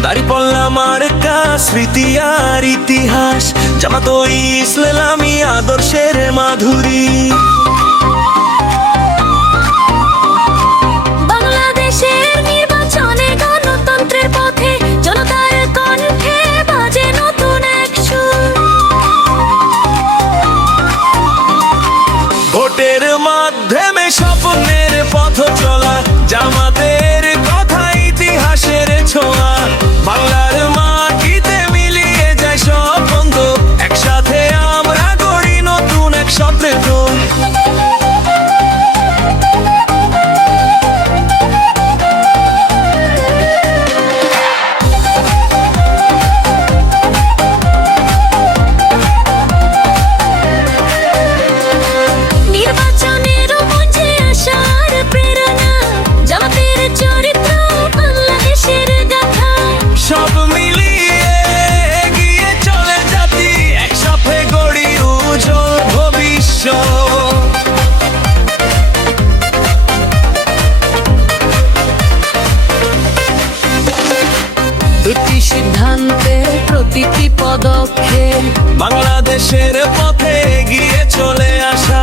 দাড়ি দাড়িপাল্লা মার্কা স্মৃতি আর ইতিহাস। জামাত ইসলামী আদর্শের মাধুরী। শান্তে প্রতিটি পদক্ষেপ বাংলাদেশের পথে গিয়ে চলে আসা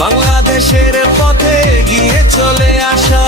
বাংলাদেশের পথে গিয়ে চলে আসা।